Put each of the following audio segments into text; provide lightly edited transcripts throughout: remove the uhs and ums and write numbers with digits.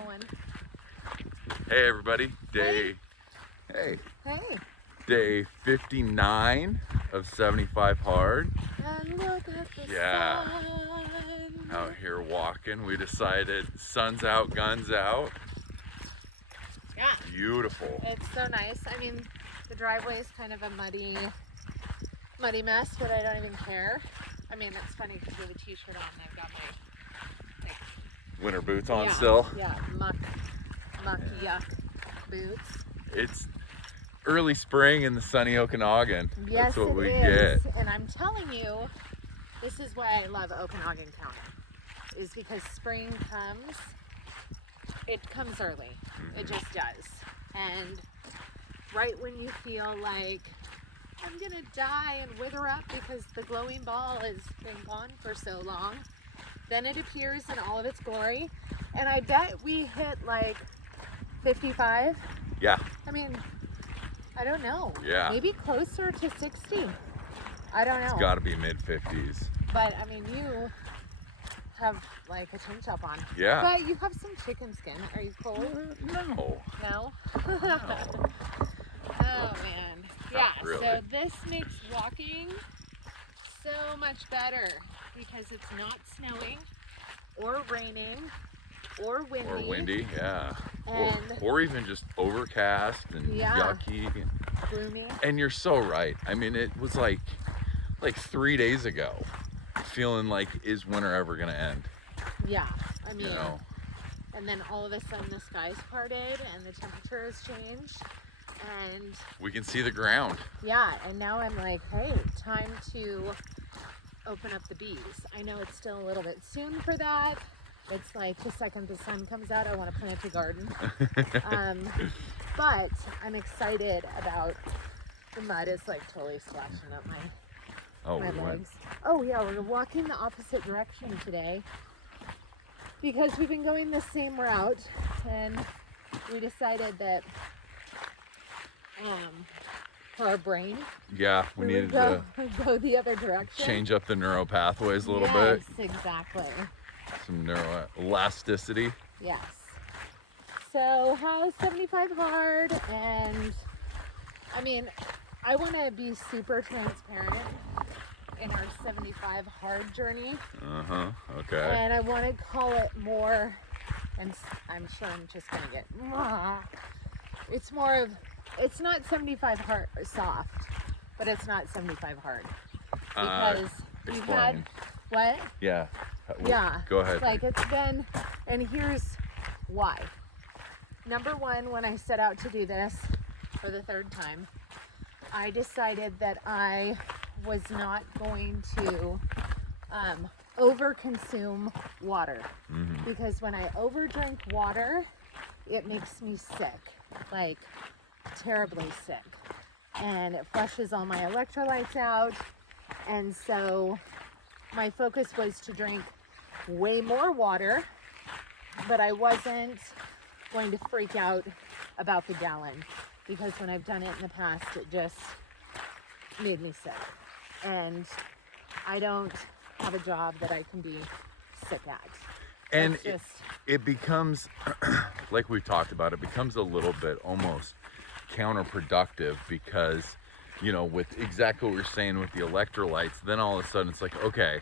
No one. Hey everybody, Hey. Hey, Hey. day 59 of 75 hard. And look at the Yeah. sun. Out here walking, we decided sun's out, guns out. Yeah. Beautiful. It's so nice. I mean, the driveway is kind of a muddy mess, but I don't even care. I mean, it's funny because we have a t-shirt on and I've got my Winter boots on yeah, still. Yeah, yuck boots. It's early spring in the sunny Okanagan. Yes, That's what we is. get. And I'm telling you, this is why I love Okanagan County, is because spring comes, it comes early. It just does. And right when you feel like I'm gonna die and wither up because the glowing ball has been gone for so long, then it appears in all of its glory. And I bet we hit like 55. Yeah. I mean, I don't know. Yeah. Maybe closer to 60. I don't know. It's got to be mid 50s. But I mean, you have like a tank top on. Yeah. But you have some chicken skin. Are you cold? No. No? No. Oh man. Yeah, Not really. so this makes walking so much better because it's not snowing or raining or windy. Or windy, yeah. And or even just overcast and Yeah. yucky. gloomy. And you're so right. I mean, it was like 3 days ago, feeling like, is winter ever gonna end? Yeah, I mean, You know? and then all of a sudden the skies parted and the temperature has changed. And We can see the ground. yeah, and now I'm like, hey, time to open up the bees. I know it's still a little bit soon for that. It's like the second the sun comes out, I want to plant a garden. But I'm excited about the mud. Is like totally splashing up Oh, my we went. legs. Oh yeah, we're walking the opposite direction today because we've been going the same route, and we decided that for our brain, Yeah, we would needed to go the other direction. change up the neural pathways a little Yes, bit. exactly. Some neuroelasticity. Yes. So how's 75 hard? And I mean, I want to be super transparent in our 75 hard journey, Uh-huh, okay. and I want to call it more, and I'm sure I'm just gonna get, it's more of, it's not 75 hard soft, but it's not 75 hard because we've had Explain. what? Yeah. Yeah. Go ahead. Like it's been, and here's why. Number one, when I set out to do this for the third time, I decided that I was not going to over-consume water. Mhm. Because when I over-drink water, it makes me sick, like terribly sick. And it flushes all my electrolytes out. And so my focus was to drink way more water, but I wasn't going to freak out about the gallon, because when I've done it in the past, it just made me sick. And I don't have a job that I can be sick at. And It's just, it becomes, like we've talked about, it becomes a little bit almost counterproductive because, you know, with exactly what we're saying with the electrolytes, then all of a sudden it's like, okay,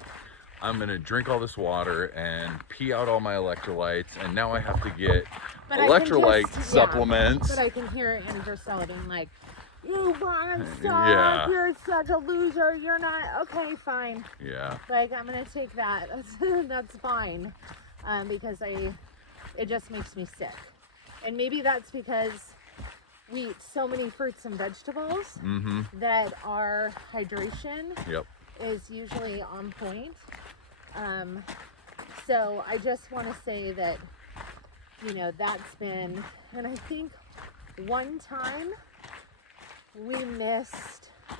I'm gonna drink all this water and pee out all my electrolytes, and now I have to get but I can electrolyte just- supplements. Yeah, but I can hear Andrew Sullivan like, you want to Yeah. stop, you're such a loser, you're not, okay, fine. Yeah. Like, I'm gonna take that, that's fine. Because it just makes me sick. And maybe that's because we eat so many fruits and vegetables Mm-hmm. that our hydration Yep. is usually on point. So I just want to say that, you know, that's been, and I think one time we missed a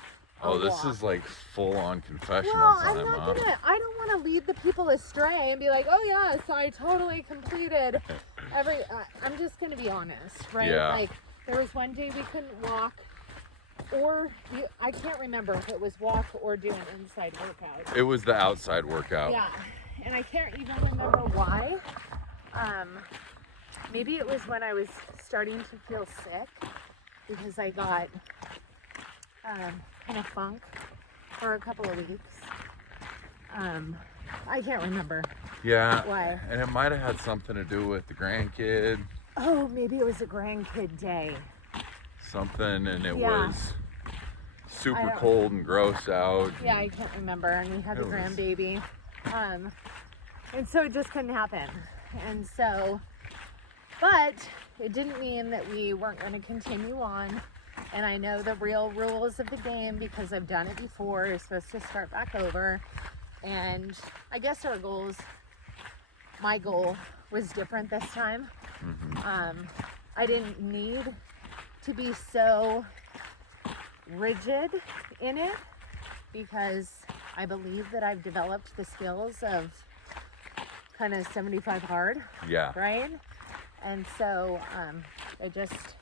Oh, this walk. is like full-on confessional Well, time, I'm not huh? gonna, I don't want to lead the people astray and be like, oh yeah, so I totally completed I'm just gonna be honest, right? Yeah. Like, there was one day we couldn't walk, or I can't remember if it was walk or do an inside workout. It was the outside workout. Yeah, and I can't even remember why. maybe it was when I was starting to feel sick because I got kind of funk for a couple of weeks. I can't remember Yeah. why. And it might have had something to do with the grandkid, Oh, maybe it was a grandkid day. something, and it Yeah. was I super don't- cold and gross out. Yeah, I can't remember. And we had the It was- grandbaby. And so it just couldn't happen. And so, but it didn't mean that we weren't going to continue on. And I know the real rules of the game because I've done it before. You're supposed to start back over. And I guess my goal was different this time. I didn't need to be so rigid in it because I believe that I've developed the skills of kind of 75 hard, Yeah. right? And so I just,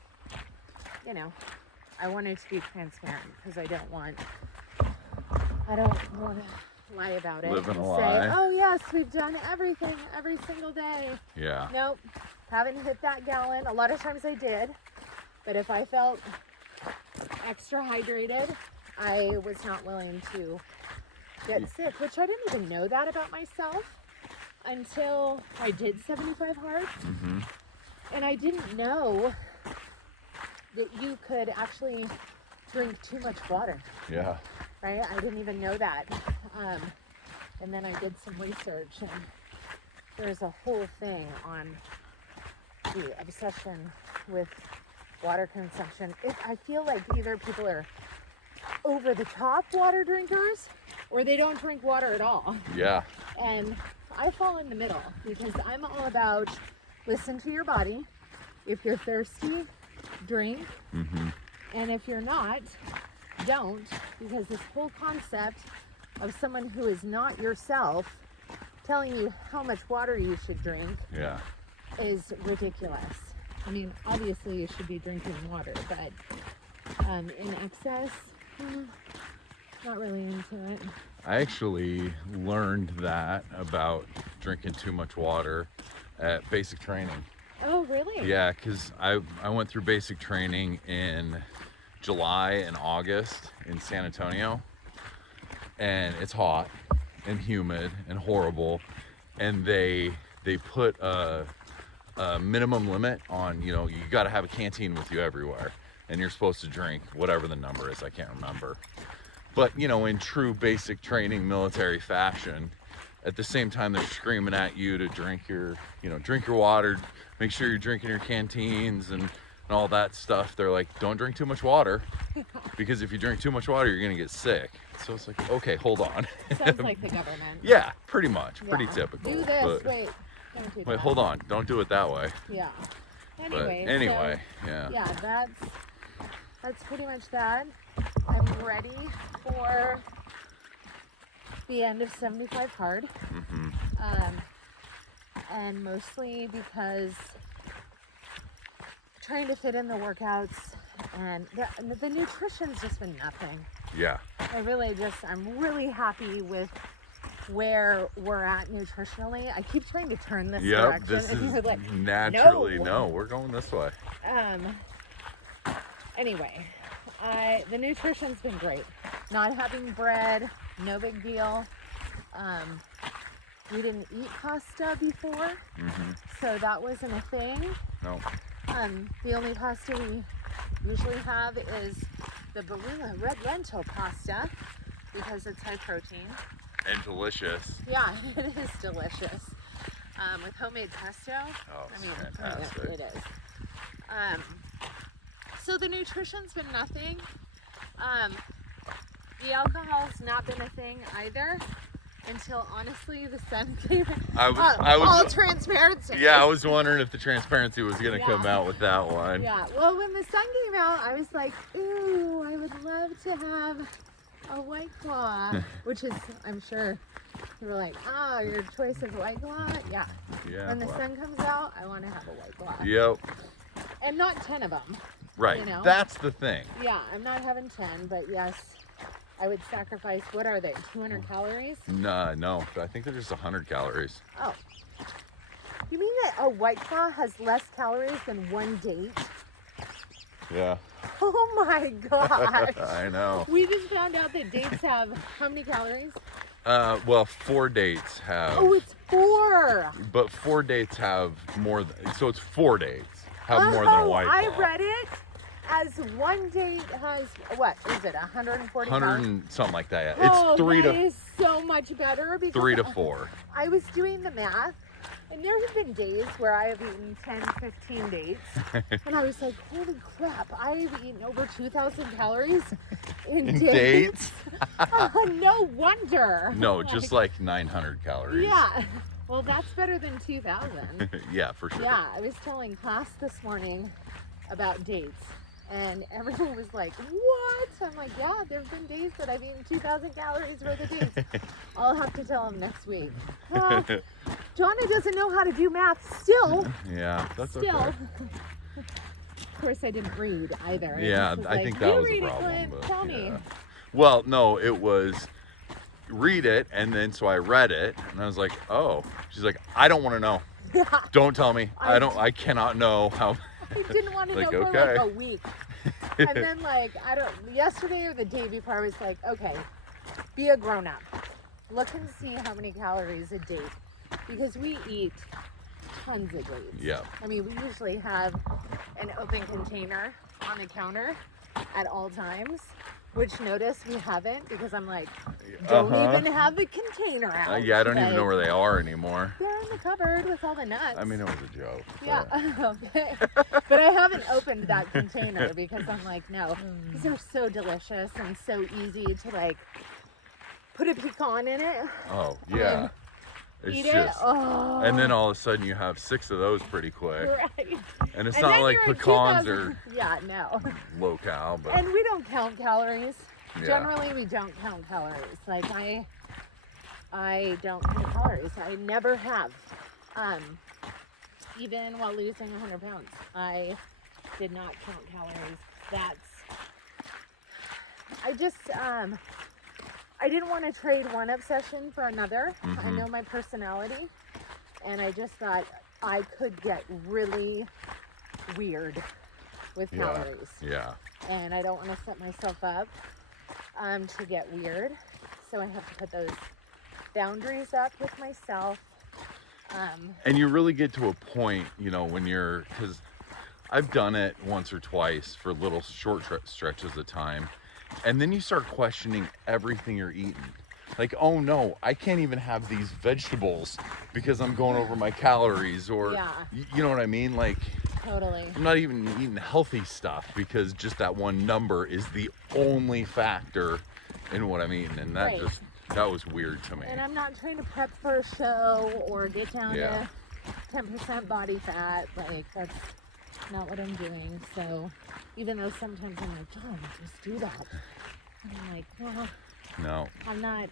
I wanted to be transparent because I don't want to lie about it Live in and a say, lie. oh yes, we've done everything every single day. Yeah. Nope, haven't hit that gallon. A lot of times I did, but if I felt extra hydrated, I was not willing to get sick, which I didn't even know that about myself until I did 75 hard. And I didn't know that you could actually drink too much water, Yeah. right? I didn't even know that. And then I did some research, and there's a whole thing on the obsession with water consumption. I feel like either people are over the top water drinkers or they don't drink water at all. Yeah. And I fall in the middle because I'm all about listen to your body. If you're thirsty, drink. And if you're not, don't, because this whole concept of someone who is not yourself telling you how much water you should drink Yeah. is ridiculous. I mean, obviously you should be drinking water, but in excess, not really into it. I actually learned that about drinking too much water at basic training. Oh, really? Yeah, because I went through basic training in July and August in San Antonio, and it's hot and humid and horrible, and they put a minimum limit on, you got to have a canteen with you everywhere, and you're supposed to drink whatever the number is. I can't remember, but in true basic training military fashion, at the same time they're screaming at you to drink your water, make sure you're drinking your canteens and all that stuff. They're like, don't drink too much water, because if you drink too much water, you're gonna get sick. So it's like, okay, hold on. Sounds like the government. Yeah, pretty much, pretty Yeah. typical. Do this, but- wait, don't do Wait, that. hold on, don't do it that way. Yeah. But anyway, yeah. So, yeah, that's pretty much that. I'm ready for the end of 75 hard. And mostly because trying to fit in the workouts and the nutrition's just been nothing. Yeah. I'm really happy with where we're at nutritionally. I keep trying to turn this Yep, direction, this and is you're like, naturally, no. no, we're going this way. Anyway, the nutrition's been great. Not having bread, no big deal. We didn't eat pasta before, so that wasn't a thing. No. The only pasta we usually have is the Barilla red lentil pasta because it's high protein. And delicious. Yeah, it is delicious. With homemade pesto. Oh, it's fantastic. It is. So the nutrition's been nothing. The alcohol's not been a thing either until honestly the sun came. I was all transparency. Yeah, I was wondering if the transparency was gonna come Yeah. out with that one. Yeah. Well, when the sun came out, I was like, ooh, I would love to have a White Claw, which is, I'm sure you were like, oh, your choice is White Claw. Yeah. Yeah. When the well, sun comes out, I want to have a White Claw. Yep. And not 10 of them. Right. You know? That's the thing. Yeah, I'm not having 10, but yes, I would sacrifice, what are they, 200 calories? No, I think they're just 100 calories. Oh. You mean that a White Claw has less calories than one date? Yeah. Oh my gosh. I know. We just found out that dates have how many calories? Well, 4 dates have. Oh, it's 4. But 4 dates have more than. So it's 4 dates have more than a White Claw. I read it as one date has, what is it, 140 100 calories? and something like that. Yeah. Oh, It's 3 that to is so much better because 3 to 4. I was doing the math, and there have been days where I have eaten 10, 15 dates, and I was like, holy crap, I've eaten over 2,000 calories in dates. No wonder. No, just like 900 calories. Yeah. Well, that's better than 2,000. Yeah, for sure. Yeah, I was telling class this morning about dates, and everyone was like, what? I'm like, yeah, there have been days that I've eaten 2,000 calories worth of dates. I'll have to tell them next week. Donna doesn't know how to do math still. Yeah, that's Still. okay. Of course, I didn't read either. Yeah, I think that you was read a it, problem. Clint. But, Tell yeah. me. Well, no, it was read it, and then so I read it, and I was like, oh. She's like, I don't want to know. Don't tell me. I cannot know how. I didn't want to Like, know for okay. like a week. And then yesterday or the day before, I was like, okay, be a grown up. Look and see how many calories a date. Because we eat tons of dates. Yeah. I mean, we usually have an open container on the counter at all times. Which notice we haven't, because I'm like, don't even have the container out. Yeah, I don't even know where they are anymore. They're in the cupboard with all the nuts. I mean, it was a joke. Yeah, okay. But I haven't opened that container because I'm like, no, these are so delicious and so easy to like put a pecan in it. Oh, yeah. It's Eat just, it. Oh. and then all of a sudden you have 6 of those pretty quick. Right. And it's And not then like you're at pecans 2,000 are Yeah, no. low cal, but And we don't count calories. Yeah. Generally, we don't count calories. Like I don't count calories. I never have. Even while losing 100 pounds, I did not count calories. I didn't want to trade one obsession for another. I know my personality, and I just thought I could get really weird with calories. Yeah. And I don't want to set myself up to get weird. So I have to put those boundaries up with myself. And you really get to a point, when you're, because I've done it once or twice for little short stretches of time. And then you start questioning everything you're eating. Like, oh no, I can't even have these vegetables because I'm going over my calories, or, you know what I mean? Like, Totally. I'm not even eating healthy stuff because just that one number is the only factor in what I'm eating. And that that was weird to me. And I'm not trying to prep for a show or get down to 10% body fat. Like, that's not what I'm doing. So even though sometimes I'm like, John, just do that. I'm like, well, No. I'm not.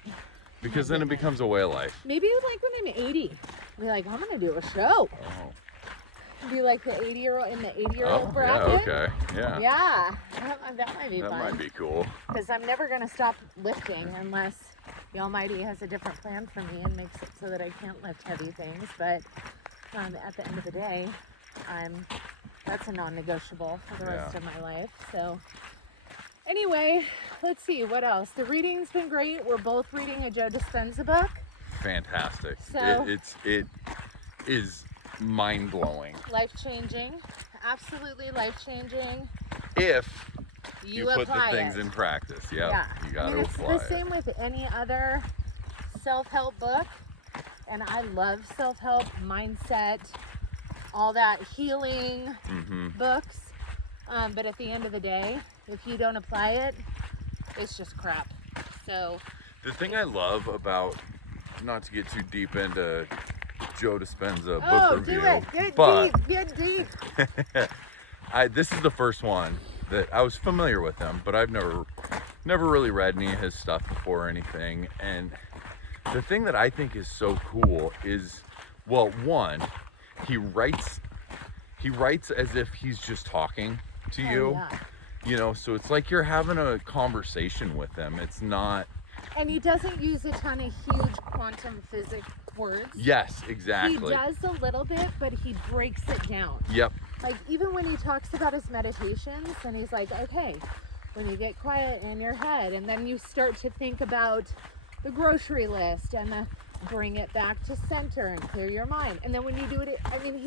Because then it becomes a way of life. Maybe like when I'm 80, be like, I'm going to do a show. Oh. Be like the 80-year-old in the 80-year-old Oh, bracket. yeah, okay. Yeah. Yeah, that might be That fun. might be cool. Because I'm never going to stop lifting unless the Almighty has a different plan for me and makes it so that I can't lift heavy things. But at the end of the day, that's a non-negotiable for the rest of my life. So anyway, let's see, what else? The reading's been great. We're both reading a Joe Dispenza book. Fantastic. So, it is mind-blowing. Life-changing. Absolutely life-changing. If you put the apply things it. in practice. Yep. Yeah. You got to it's apply the same with any other self-help book. And I love self-help, mindset, all that healing books. But at the end of the day, if you don't apply it, it's just crap. So the thing I love about, not to get too deep into Joe Dispenza book review, do it. Get but deep. Get deep. this is the first one that I was familiar with him, but I've never really read any of his stuff before or anything. And the thing that I think is so cool is, well, one, he writes as if he's just talking to you. Yeah. So it's like you're having a conversation with him. It's not. And he doesn't use a ton of huge quantum words. Yes, He exactly. does a little bit, but he breaks it down. Yep. Like even when he talks about his meditations and he's like, okay, when you get quiet in your head and then you start to think about the grocery list and bring it back to center and clear your mind. And then when you do it, I mean,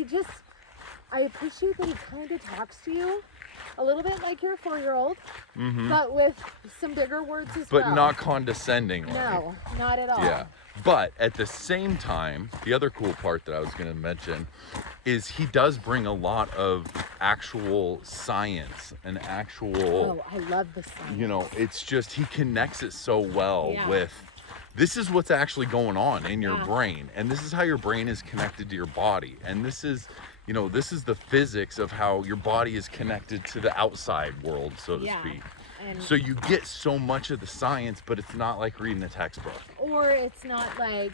I appreciate that he kind of talks to you a little bit like your 4-year-old, but with some bigger words as But well. not condescendingly. No, not at all. Yeah. But at the same time, the other cool part that I was going to mention is he does bring a lot of actual science and actual, Oh, I love the science. you know, it's just he connects it so well Yeah. with this is what's actually going on in your Yeah. brain, and this is how your brain is connected to your body, and this is, you know, this is the physics of how your body is connected to the outside world, so to Yeah. speak. And So you get so much of the science, but it's not like reading a textbook. or it's not like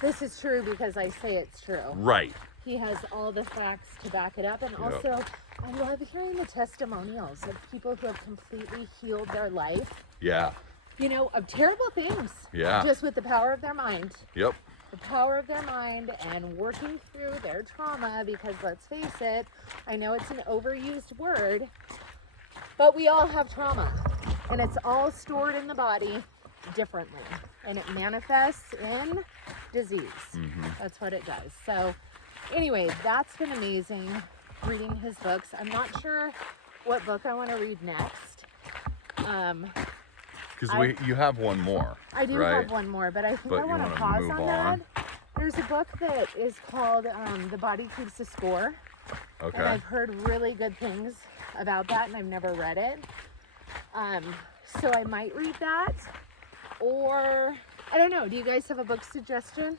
this is true because I say it's true. Right. He has all the facts to back it up. And Yep. also, I love hearing the testimonials of people who have completely healed their life, Yeah. you know, of terrible things. Yeah. Just with the power of their mind. Yep. The power of their mind and working through their trauma, because let's face it, I know it's an overused word, but we all have trauma. And it's all stored in the body differently. And it manifests in disease. That's what it does. So anyway, that's been amazing reading his books. I'm not sure what book I want to read next. Because you have one more. I do right? have one more, but I think But I you want to wanna pause move on on? that. There's a book that is called The Body Keeps the Score. And Okay. I've heard really good things about that, and I've never read it. So I might read that. Or, I don't know, do you guys have a book suggestion?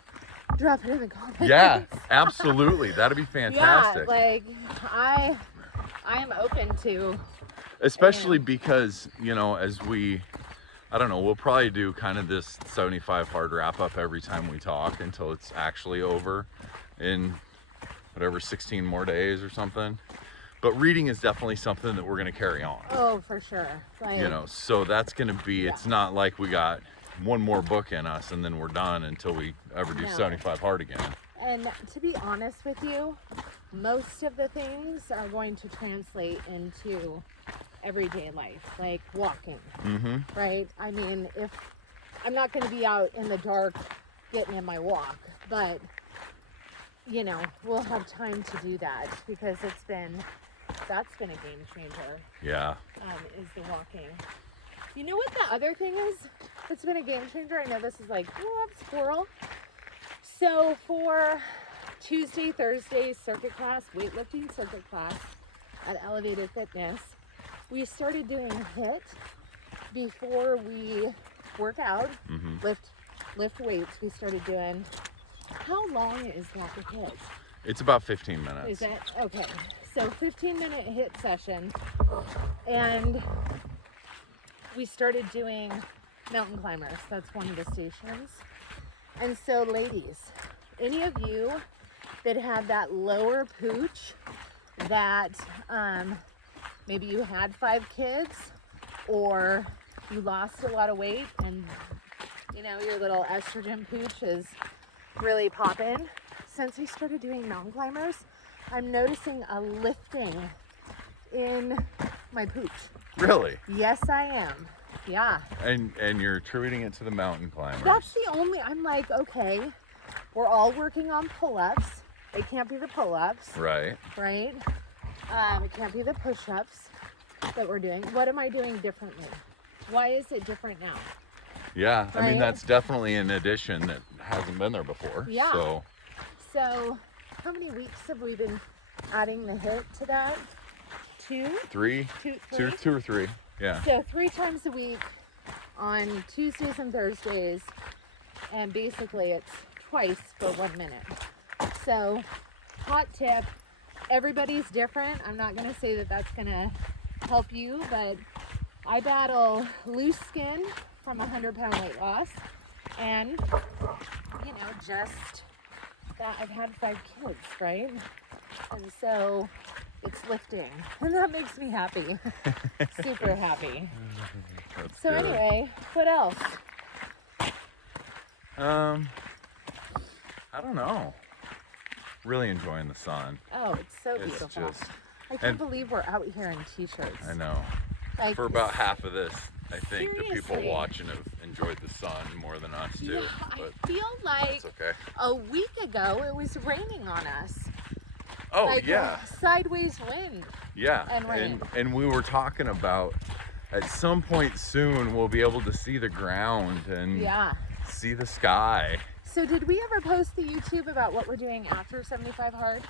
Drop it in the comments. Yeah, absolutely. That'd be fantastic. Yeah, like, I am open to, Especially because, you know, as I don't know, we'll probably do kind of this 75 hard wrap up every time we talk until it's actually over in whatever, 16 more days or something. But reading is definitely something that we're going to carry on. oh, for sure. Like, You know, so that's going to be, it's not like we got one more book in us and then we're done until we ever do No. 75 hard again. and to be honest with you, most of the things are going to translate into everyday life, like walking, right? I mean, if I'm not going to be out in the dark getting in my walk, but you know, we'll have time to do that because that's been a game changer, Yeah. is the walking. You know what the other thing is that's been a game changer? I know this is like, oh, squirrel. So for Tuesday, Thursday circuit class, weightlifting circuit class at Elevated Fitness, we started doing HIIT before we work out, lift weights. We started doing, how long is walk with HIIT? It's about 15 minutes. Is it? Okay. So 15-minute HIIT session, and we started doing mountain climbers. That's one of the stations. And so ladies, any of you that have that lower pooch that maybe you had 5 kids or you lost a lot of weight and you know your little estrogen pooch is really popping, since we started doing mountain climbers, I'm noticing a lifting in my pooch. Really? Yes, I am. Yeah. And you're attributing it to the mountain climbers. That's the only, I'm like, okay, we're all working on pull-ups. It can't be the pull-ups, Right. right? It can't be the push-ups that we're doing. What am I doing differently? Why is it different now? Yeah. I mean, Right. that's definitely an addition that hasn't been there before. Yeah. So So, how many weeks have we been adding the HIIT to that? 2? 3, Two, 2 three? or 3. Yeah. So 3 times a week on Tuesdays and Thursdays, and basically it's twice for 1 minute. So, hot tip, everybody's different. I'm not going to say that that's going to help you, but I battle loose skin from 100-pound weight loss, and you know, just that I've had 5 kids, right? And so it's lifting, and that makes me happy. Super happy. That's So good. anyway, what else? I I don't know. Really enjoying the sun. Oh, it's so It's beautiful. just, I can't and- believe we're out here in t-shirts. I know. Like, For about half of this, I think the people Seriously. watching have enjoyed the sun more than us too. Yeah, But I feel like that's okay. a week ago it was raining on us. Oh Like yeah, a sideways wind. yeah. and rain. And we were talking about at some point soon we'll be able to see the ground and Yeah. see the sky. So did we ever post the YouTube about what we're doing after 75 hard?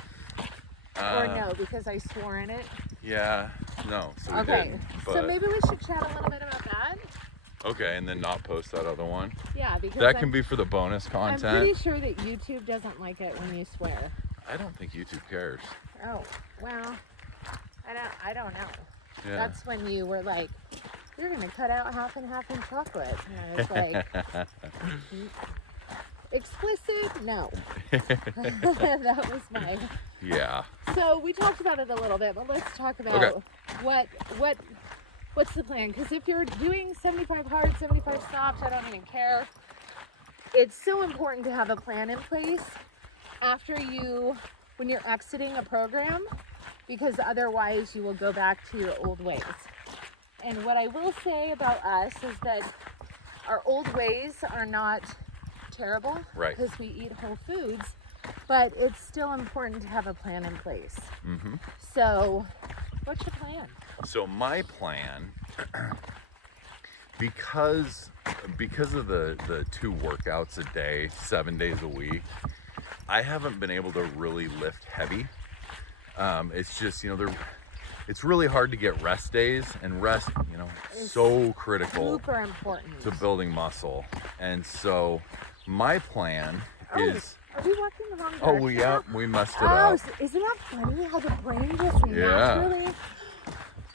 Or no, because I swore in it? Yeah, no. So we Okay. didn't, So but- maybe we should chat a little bit about that. Okay, and then not post that other one. Yeah, because That can be for the bonus I'm content. pretty sure that YouTube doesn't like it when you swear. I don't think YouTube cares. Oh, well, I don't know. Yeah. That's when you were like, you're gonna cut out half and half in chocolate. And I was like, explicit? No. That was my. Yeah. So we talked about it a little bit, but let's talk about Okay. what's the plan? Because if you're doing 75 hard, 75 stops, I don't even care. It's so important to have a plan in place when you're exiting a program, because otherwise you will go back to your old ways. And what I will say about us is that our old ways are not terrible, Right. because we eat whole foods, but it's still important to have a plan in place. Mm-hmm. So, what's your plan? So my plan, because of the 2 workouts a day, 7 days a week, I haven't been able to really lift heavy. It's just, it's really hard to get rest days, and rest, It's so critical Super important. to building muscle. And so my plan is, Are we walking the wrong oh, direction? yeah, we messed it Oh, up. isn't that funny how the brain just Yeah. naturally?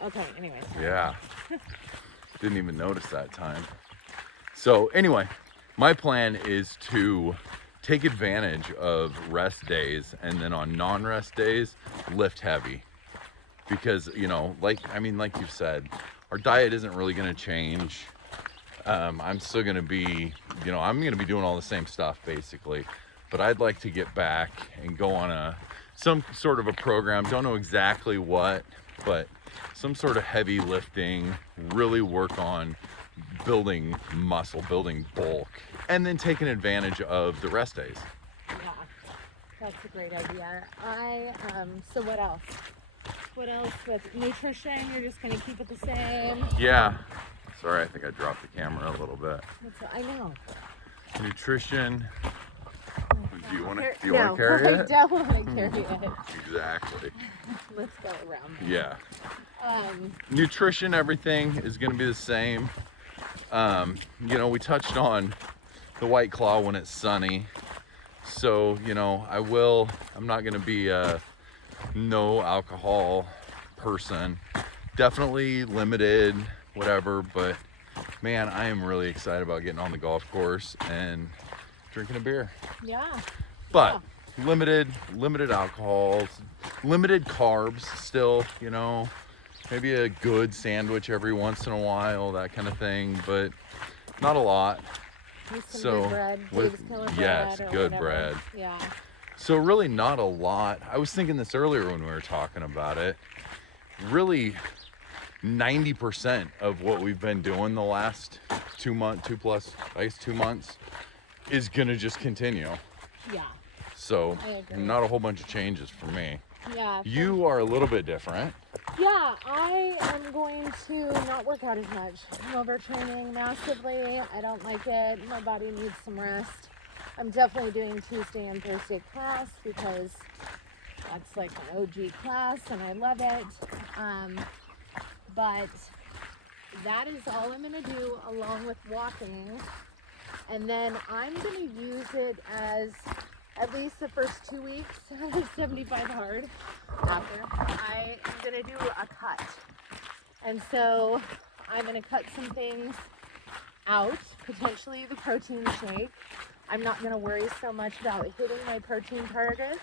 Okay, anyways. Yeah. Didn't even notice that time. So anyway, my plan is to take advantage of rest days, and then on non-rest days, lift heavy. Because, like you've said, our diet isn't really going to change. I'm still going to be, I'm going to be doing all the same stuff basically. But I'd like to get back and go on some sort of a program. Don't know exactly what, but some sort of heavy lifting, really work on building muscle, building bulk, and then taking advantage of the rest days. Yeah, that's a great idea. So what else? What else with nutrition? You're just gonna keep it the same? Yeah. Sorry, I think I dropped the camera a little bit. I know. Nutrition. Do you want to No, carry I it? don't want to carry it. Exactly. Let's go around. Yeah. Um, Nutrition, everything is going to be the same. We touched on the White Claw when it's sunny. So, I'm not going to be a no alcohol person. Definitely limited, whatever, but man, I am really excited about getting on the golf course and drinking a beer. yeah. But limited alcohols, limited carbs still, maybe a good sandwich every once in a while, that kind of thing, but not a lot. With some So, good bread, with- Dave's Killer yes, bread or good whatever. bread. Yeah. So really not a lot. I was thinking this earlier when we were talking about it. Really 90% of what we've been doing the last 2 months is gonna just continue. Yeah. So I agree. not a whole bunch of changes for me. Yeah. You are a little bit different. Yeah, I am going to not work out as much. I'm overtraining massively. I don't like it. My body needs some rest. I'm definitely doing Tuesday and Thursday class because that's like an OG class and I love it. But that is all I'm going to do along with walking. And then I'm going to use it as at least the first 2 weeks of 75 hard. After, I am going to do a cut. And so I'm going to cut some things out, potentially the protein shake. I'm not going to worry so much about hitting my protein targets.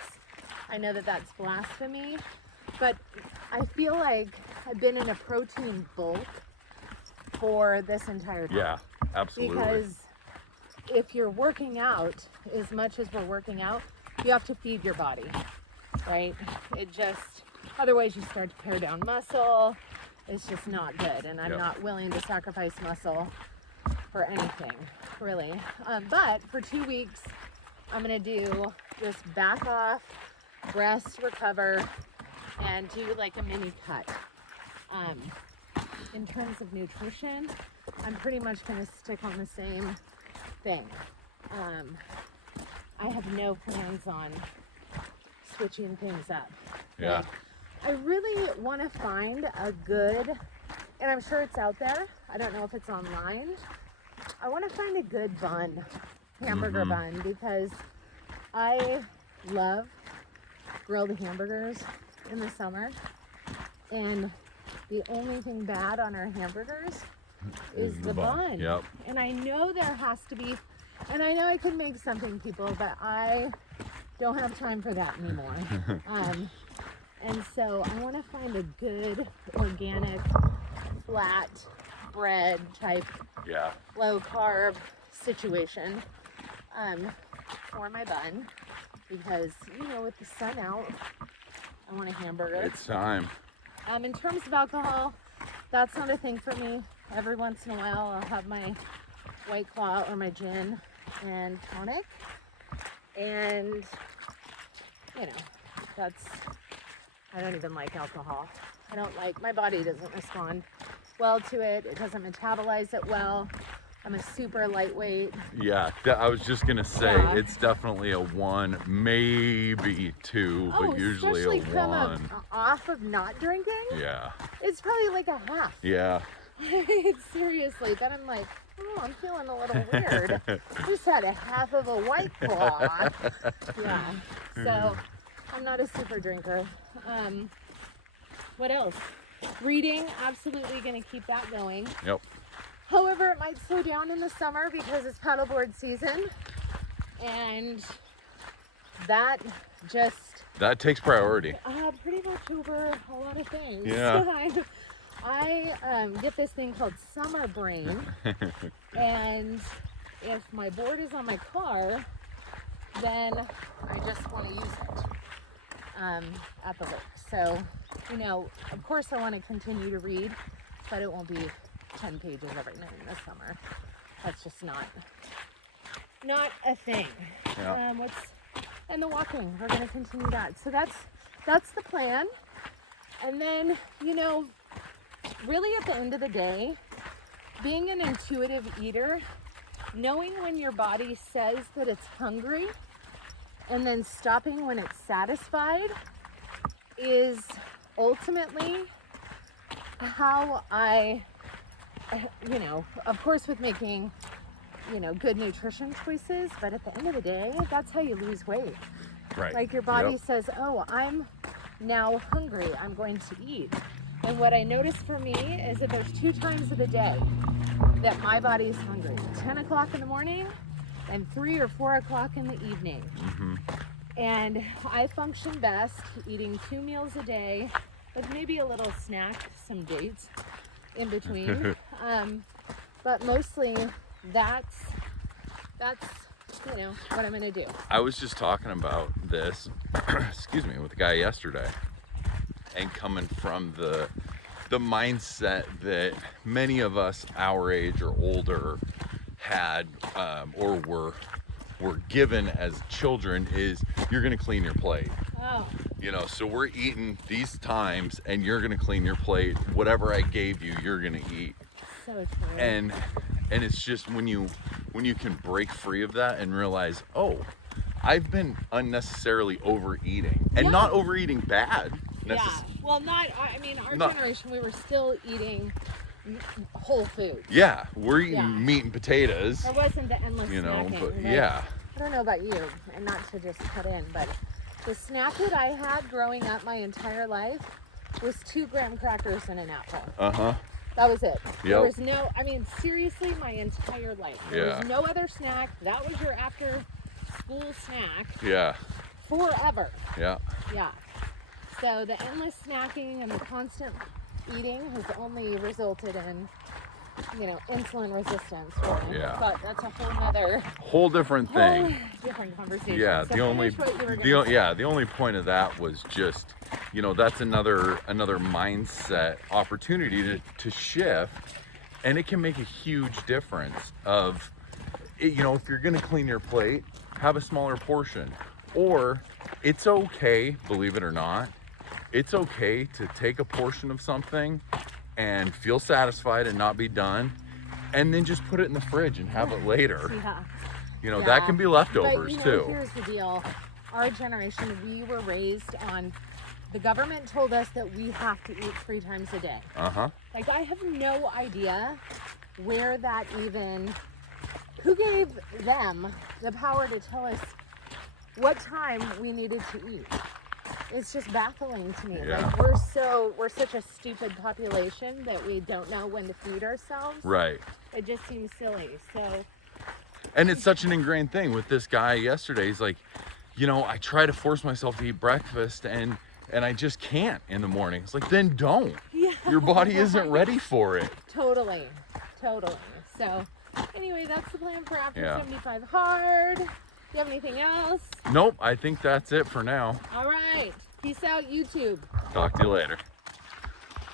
I know that that's blasphemy, but I feel like I've been in a protein bulk for this entire time. Yeah, absolutely. Because if you're working out as much as we're working out, you have to feed your body, right? It just, otherwise you start to pare down muscle. It's just not good. And I'm not willing to sacrifice muscle for anything, really. But for 2 weeks, I'm gonna do just back off, rest, recover, and do like a mini cut. In terms of nutrition, I'm pretty much gonna stick on the same thing. I have no plans on switching things up. Yeah. Like, I really want to find a good, and I'm sure it's out there, I don't know if it's online, I want to find a good bun, hamburger bun, because I love grilled hamburgers in the summer, and the only thing bad on our hamburgers is the bun. Yep. And I know there has to be, and I know I could make something, people, but I don't have time for that anymore. And so I want to find a good organic flat bread type low carb situation for my bun, because you know, with the sun out, I want a hamburger. It's time. In terms of alcohol, that's not a thing for me. Every once in a while I'll have my White Claw or my gin and tonic, and you know, that's, I don't even like alcohol. I don't like, my body doesn't respond well to it. It doesn't metabolize it well. I'm a super lightweight. Yeah, I was just gonna say, it's definitely a 1, maybe 2, but usually a 1. Off of not drinking, Yeah. it's probably like a half. Yeah. Seriously, then I'm like, oh, I'm feeling a little weird. Just had a half of a White Claw. Yeah, so I'm not a super drinker. What else? Reading, absolutely gonna keep that going. Yep. However, it might slow down in the summer because it's paddleboard season, and that just... That takes priority. Pretty much over a lot of things. Yeah. I get this thing called Summer Brain, and if my board is on my car, then I just want to use it at the lake. So, you know, of course I want to continue to read, but it won't be 10 pages every night in the summer. That's just not a thing. Yeah. And the walking, we're going to continue that. So that's the plan. And then, you know, really at the end of the day, being an intuitive eater, knowing when your body says that it's hungry and then stopping when it's satisfied is ultimately how I, you know, of course with making, you know, good nutrition choices, but at the end of the day, that's how you lose weight. Right. Like your body says, oh, I'm now hungry, I'm going to eat. And what I notice for me is that there's 2 times of the day that my body is hungry. 10 o'clock in the morning and 3 or 4 o'clock in the evening. And I function best eating 2 meals a day with maybe a little snack, some dates in between. But mostly that's you know what I'm gonna do. I was just talking about this, excuse me, with a guy yesterday, and coming from the mindset that many of us our age or older had or were given as children is, you're gonna clean your plate. Oh. You know, so we're eating these times and you're gonna clean your plate. Whatever I gave you, you're gonna eat. So true. And it's just when you can break free of that and realize, oh, I've been unnecessarily overeating, and not overeating bad. Yeah. Well, I mean, our generation, we were still eating whole food. Yeah, we're eating meat and potatoes. There wasn't the endless snacking. But I don't know about you, and not to just cut in, but the snack that I had growing up my entire life was 2 graham crackers and an apple. That was it. There was no, I mean, seriously, my entire life. There was no other snack. That was your after school snack. Yeah. Forever. Yeah. Yeah. So the endless snacking and the constant eating has only resulted in you know, insulin resistance. Really. Yeah. But that's a whole nother, Whole different thing. different conversation. Yeah, So the only finish what you were gonna say. yeah, the only point of that was just, you know, that's another mindset opportunity to shift, and it can make a huge difference of it, you know, if you're going to clean your plate, have a smaller portion. Or it's okay, believe it or not, it's okay to take a portion of something and feel satisfied and not be done, and then just put it in the fridge and have it later. Yeah. You know, Yeah. that can be leftovers But, you know, too. here's the deal. Our generation, we were raised on, the government told us that we have to eat 3 times a day. Uh-huh. Like, I have no idea where that even, who gave them the power to tell us what time we needed to eat? It's just baffling to me. Yeah. Like, we're such a stupid population that we don't know when to feed ourselves. Right. It just seems silly. So, And it's such an ingrained thing with this guy yesterday. He's like, you know, I try to force myself to eat breakfast and I just can't in the morning. It's like, then don't. yeah. Your body isn't ready for it. Totally. So, anyway, that's the plan for After Yeah. 75 Hard. You have anything else? Nope, I think that's it for now. All right. Peace out, YouTube. Talk to you later.